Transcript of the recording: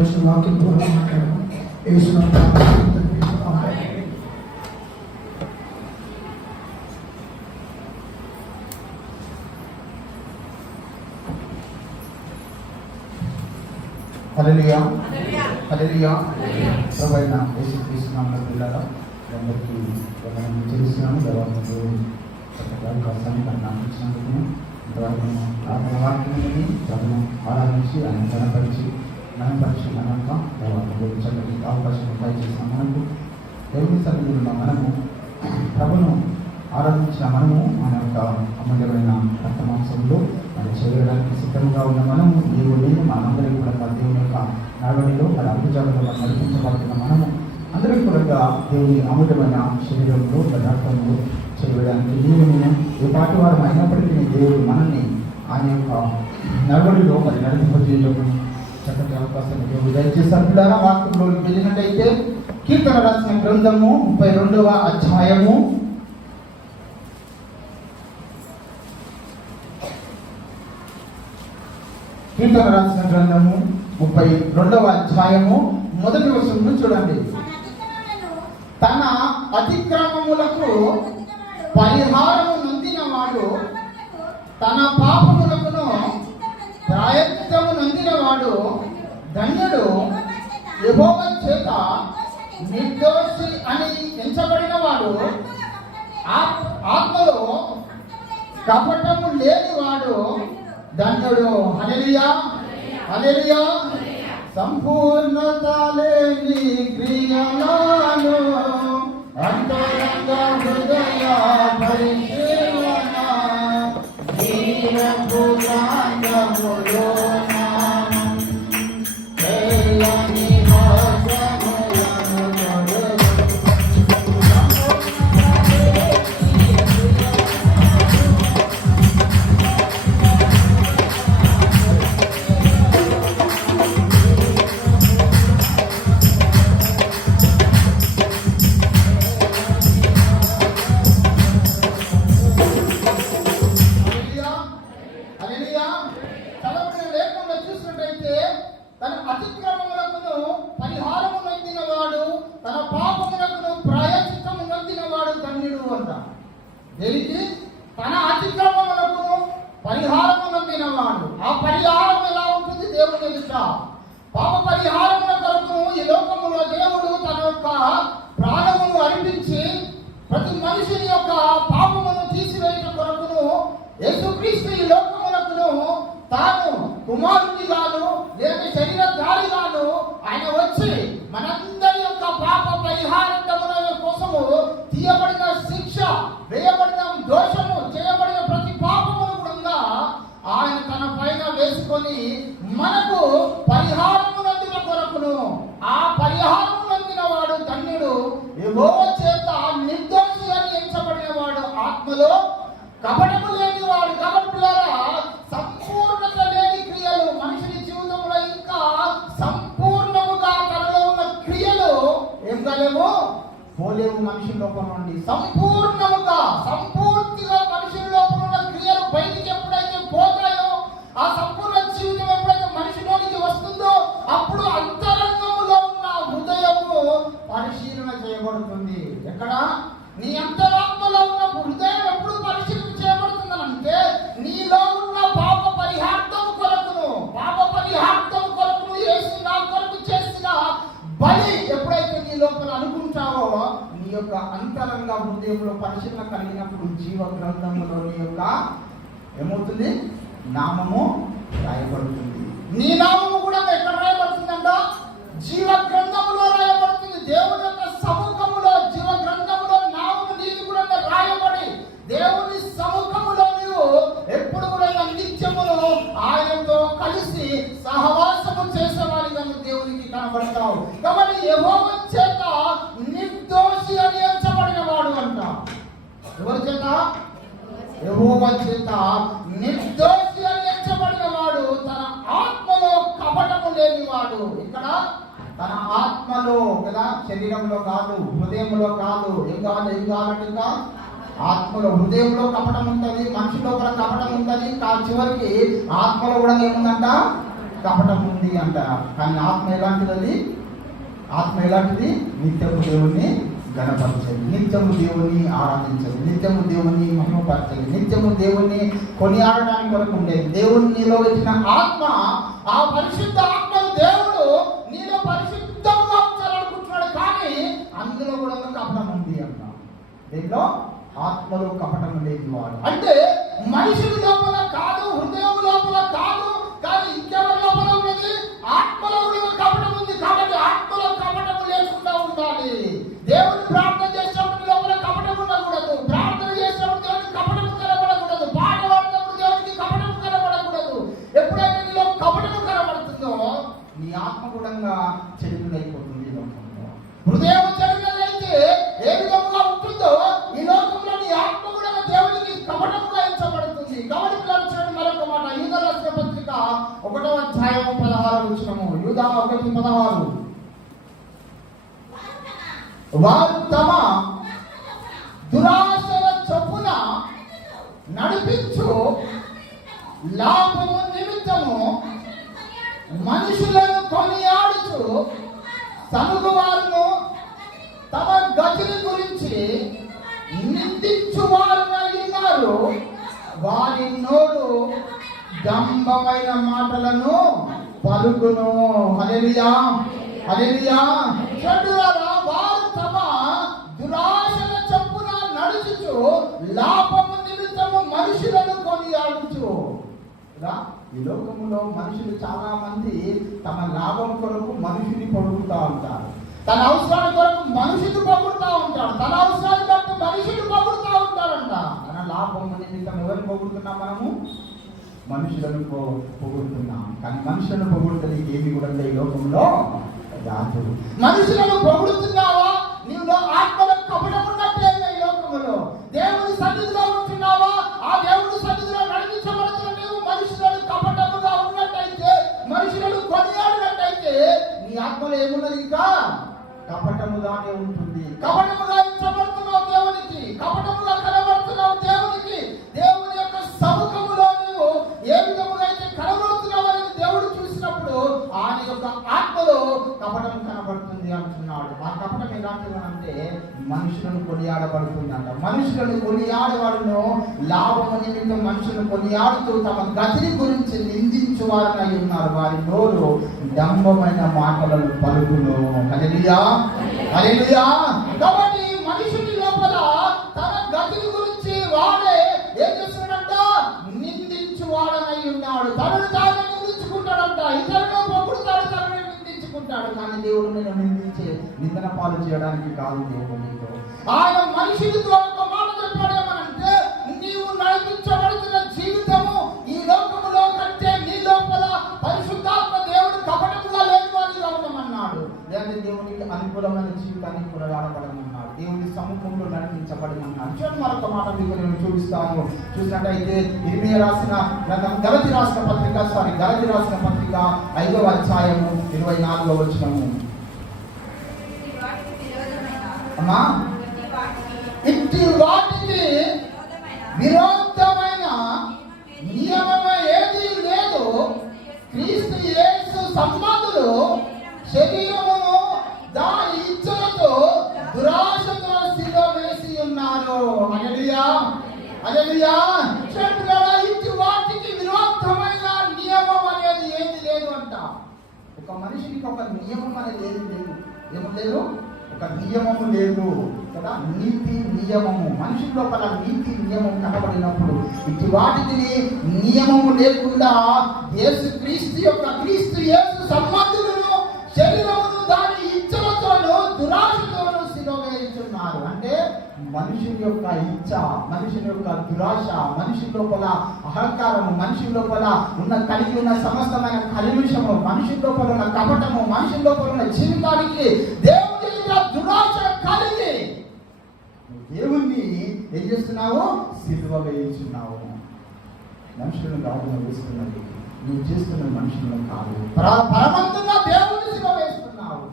పరిశుద్ధ వాక్యం ద్వారా మాట్లాడాము. హల్లెలూయా హల్లెలూయా. ప్రభువైన యేసుక్రీస్తు నామములో పిల్లలు అందరికీ వందనాలు చెల్లిస్తున్నాను. అవకాశాన్ని నాకు ఇచ్చినందుకు ఇంతవరకు ప్రార్థన వాక్యాన్ని ప్రభువును ఆరాధించి ఆయన ఘనపరిచి కనుక చక్కటి అవకాశం దయచేసిన మనకు దేవుని సన్నిధిలో మనము ప్రభును ఆరాధించిన మనము మన యొక్క అమూల్యమైన రక్తమాంసంలో మనం చేయడానికి సిద్ధంగా ఉన్న మనము దేవుడిని మనందరికీ కూడా దేవుని యొక్క నడవడిలో మన అభిజాలలో నడిపించబడుతున్న మనము అందరికీ కూడా దేవుని అమూల్యమైన శరీరంలో పదార్థంలో చేయడానికి దేవుని ఏ పాటి వారు అయినప్పటికీ దేవుడు మనల్ని ఆయన యొక్క నడవడిలో మరి నడిపింపజేయడం చక్కటి అవకాశాన్ని దేవుడు దయచేస్తారు. పిల్లల వాక్యంలోకి వెళ్ళినట్టయితే కీర్తన రాసిన గ్రంథము 32వ అధ్యాయము కీర్తన రాసిన గ్రంథము 32వ అధ్యాయము మొదటి వచనం చూడండి. తన అతిక్రమములకు పరిహారము నొందినవాడు, తన పాపములకును ప్రాయశ్చిత్తము నొందినవాడు ధన్యుడు. యెహోవా చేత నిర్దోషి అని ఎంచబడిన వాడు, ఆత్మలో కపటము లేనివాడు ధన్యుడు. హల్లెలూయా హల్లెలూయా. సంపూర్ణత లేని క్రియలను అంతరంగ హృదయ పరిశీలన జీవపు ప్రాంగములో తన అతిక్రమములకు పరిహారము నొందినవాడు. ఆ పరిహారం ఎలా ఉంటుంది? దేవుని ఎదుట పాప పరిహారముల కొరకు ఈ లోకములో దేవుడు తన యొక్క ప్రాణమును అర్పించి ప్రతి మనిషిని యొక్క పాపమును తీసివేయడం కొరకును యేసుక్రీస్తు ఈ లోకములకును తాను కుమారునిగాను లేక శరీరధారిగాను ఆయన వచ్చి మనందరి యొక్క పాప పరిహారముల కోసము తీయబడిన శిక్ష, వేయబడిన దోషము, చేయబడిన ప్రతి పాపమును కూడా ఆయన తన పైన వేసుకొని మనకు పరిహారము నందిన కొరకును ఆ పరిహారము నందిన వాడు ధన్యుడు. యెహోవా చేత నిర్దోషి అని ఎంచబడిన వాడు, ఆత్మలో కపటము లేని వాడు. కపటులారా, సంపూర్ణత లేని క్రియలు మనిషిని జీవితంలో ఇంకా సంపూర్ణముగా తనలో ఉన్న క్రియలు ఏం కాలేమో పోలేవు. మనిషి లోపల నుండి సంపూర్ణముగా సంపూర్తిగా మనిషి లోపల ఉన్న క్రియలు బయటికి ఎప్పుడైతే పోతాయో, ఆ సంపూర్ణ జీవితం ఎప్పుడైతే మనిషిలోనికి వస్తుందో అప్పుడు అంతరంగములో ఉన్న హృదయము పరిశీలన చేయబడుతుంది. ఎక్కడ? నీ అంతరాత్మలో ఉన్న హృదయం ఎప్పుడు పరిశీలన చేయబడుతుందనంటే నీలో ఉన్న పాప పరిహార్థం కొరకును యేసు నా కొరకు చేసిన బలి ఎప్పుడైతే నీ లోపల అనుకుంటావో నీ యొక్క అంతరంగ హృదయంలో పరిశీలన కలిగినప్పుడు జీవ గ్రంథములో నీ యొక్క ఏమవుతుంది? నామము రాయబడుతుంది. నీ నామము కూడా ఎక్కడ రాయబడుతుందంట? జీవ గ్రంథములో రాయబడుతుంది. దేవుని యొక్క సముఖములో జీవ గ్రంథములో నామము నీది కూడా రాయబడి దేవుని సముఖములో నీవు ఎప్పుడు కూడా నిత్యమును ఆయనతో కలిసి సహవాసము చేసేవాడిగా దేవునికి కనబడతావు. కాబట్టి యెహోవా చేత నిర్దోషి అని ఎంచబడిన వాడు అంట. ఎవరి చేత? యెహోవా చేత నిర్దోషి అని ఎంచబడిన వాడు, తన ఆత్మలో కపటము లేనివాడు. ఇక్కడ తన ఆత్మలో కదా, శరీరంలో కాదు, హృదయంలో కాదు. ఏం కావాలంటే ఇంకా ఆత్మలో, హృదయంలో కపటం ఉంటుంది, మనిషిలో కూడా కపటం ఉంటుంది. చివరికి ఆత్మలో కూడా ఏముందంట? కపటం ఉంది అంట. కానీ ఆత్మ ఎలాంటిది? ఆత్మ ఎలాంటిది? నిత్యము దేవుణ్ణి గణపరచండి, నిత్యము దేవుని ఆరాధించండి, నిత్యము దేవుని మహిమపరచండి, నిత్యము దేవుని కొనియాడడానికి వరకు ఉండేది. దేవునిలో వచ్చిన ఆత్మ, ఆ పరిశుద్ధ ఆత్మను దేవుడు నీలో పరిశుద్ధంగా ఉంచాలనుకుంటున్నాడు. కానీ అందులో కూడా కపటం ఉంది అంట. దీంట్లో ఆత్మలో కపటం లేదు వాడు. అంటే మనిషి లోపల కాదు, హృదయం లోపల కాదు, కానీ ఇంకెవరి లోపల ఉన్నది? ఆత్మలో కూడా కపటం ఉంది. కాబట్టి ఆత్మలో కపటం లేకుండా ఉండాలి. దేవుని ప్రార్థన చేసినప్పుడు లోపల కపటం ఉండకూడదు. ప్రార్థన చేసినప్పుడు దేవునికి కపటం కనబడకూడదు. పాట పాడినప్పుడు దేవునికి కపటం కనబడకూడదు. ఎప్పుడైతే నీలో కపటం కనబడుతుందో నీ ఆత్మ కూడా చెడులైపోతుంది. హృదయం చెడులైతే ఏ విధంగా ఉంటుందో ఈ లోకంలో నీ ఆత్మ కూడా దేవునికి కపటంగా ఎంచబడుతుంది. కాబట్టి చూడండి మరొక మాట, యూదా రాసిన పత్రిక 1వ అధ్యాయము 16వ వచనము. యూదా 1:16. వారు తమ దురాశల చొప్పున నడిపించు లాభము నిమిత్తము మనుషులను కొనియాడుచు సనుగు వారును తమ గతిని గురించి నిందించు వారు వారి నోరు డంబమైన మాటలను పలుకును. హల్లెలూయా, హల్లెలూయా. చెడులారా, వారు తమ దురాశల చొప్పున నడుచుచు లాభము నిమిత్తము మనుషులను కొనియాడుచు. ఈ లోకములో మనుషులు చాలా మంది తమ లాభం కొరకు మనుషుని పొగుడుతూ ఉంటారు. తన అవసరాల కొరకు మనుషులు పొగుడుతూ ఉంటాడు. తన అవసరాలు బట్టి మనుషులు పొగుడుతూ ఉంటారంట. తన లాభం నిమిత్తం ఎవరిని పొగుడుతున్నాం? మనము మనుషులను పొగుడుతున్నాం. కానీ మనుషులను పొగుడుతుంది ఏమి కూడా ఈ లోకంలో రాదు. మనుషులను పొగుడుతున్నావా? నీలో ఆత్మలో కపటం ఉన్నట్లే ఈ లోకంలో. దేవుని సన్నిధిలో ఉంటున్నావా? ఆ దేవుని సన్నిధిలో నడిపించబడుతున్న నీవు మనుషులను కపటముగా ఉన్నట్టయితే, మనుషులను కొనియాడినట్టయితే నీ ఆత్మలో ఏమున్నది? ఇంకా కపటముగానే ఉంటుంది. కపటముగా ఇచ్చబడుతున్నావు దేవునికి, కపటముగా కనబడుతున్నావు దేవునికి. దేవుని యొక్క సముఖములో నీవు ఏ విధముగా అయితే కనబడుతున్నావు అని దేవుడు చూసినప్పుడు ఆయన యొక్క ఆత్మలో కపటం కనబడుతుంది అంటున్నాడు. ఆ కపటం ఎలాంటిదంటే మనుషులను కొనియాడబడుతుంది అంట. మనుషులను కొనియాడేవాడును లాభము నిమిత్తం మనుషులను కొనియాడుతూ తమ గతిని గురించి నిందించు వారై ఉన్నారు. వారి నోరు డంబమైన మాటలను పలుకును. హల్లెలూయా, హల్లెలూయా. కాబట్టి మనుషుని లోపల తన గతిని గురించి వాడే ఏం చేస్తున్నాడంట? నిందించు వాడనై ఉన్నాడు. తనను తాను నిందించుకుంటాడంట. ఇతరులను పొగుడుతాడు, తనని నిందించుకుంటాడు. కానీ దేవుడు నేను నిందించే నిందన పాలు చేయడానికి కాదు. దేవుడు ఆయన మనుషులతో ఒక మాట చెప్పాడేమనంటే, నీవు నడిపించబడుతున్న జీవితము ఈ లోకములో కంటే నీ లోపల పరిశుద్ధాత్మ దేవుడు కపటముగా లేని వాడిగా ఉండమన్నాడు. లేదా దేవునికి అనుకూలమైన జీవితాన్ని కొనగాడబడమన్నాడు. దేవుని సముఖంలో నడిపించబడమన్నాడు. చూడండి మరొక మాట మీకు నేను చూపిస్తాను. చూసినట్టయితే ఇర్మియా రాసిన గలతీ రాసిన పత్రిక 5వ అధ్యాయము 24వ వచనము. అమ్మా, ఇట్టి వాటికి విరోధమైన నియమం ఏది లేదు. క్రీస్తు యేసు సంబంధులు శరీరమును దాని ఇచ్చలతో దురాశతో శిలో వేసి ఉన్నారు. హల్లెలూయా, హల్లెలూయా. చెడులారా, ఇట్టి వాటికి విరోధమైన నియమం అనేది ఏది లేదు అంట. ఒక మనిషికి ఒక నియమం అనేది ఏది లేదు. ఏమో లేదు, ఒక నియమము లేదు కదా. నీతి నియమము మనిషి లోపల నీతి నియమం కనబడినప్పుడు ఇటు వాటికి నియమము లేకుండా క్రీస్తు యేసు సంబంధులను శరీరమును దాని ఇచ్చలతోనూ దురాశతోనూ సిలువేస్తున్నారు. అంటే మనుషుని యొక్క ఇచ్చ, మనుషుని యొక్క దురాశ, మనిషి లోపల అహంకారము, మనిషి లోపల కలిగి ఉన్న సమస్తమైన కల్మషము, మనిషి లోపల ఉన్న కపటము, మనిషి లోపల ఉన్న జీవితానికి దేవుని దురాశ కలిగి దేవుణ్ణి ఏం చేస్తున్నావు? సిలువ వేయించున్నావు. మనుషులను కాదు వేస్తున్నది, నువ్వు చేస్తున్న మనుషులను కాదు, పరమంతున్న దేవుణ్ణి సిలువ వేస్తున్నావు.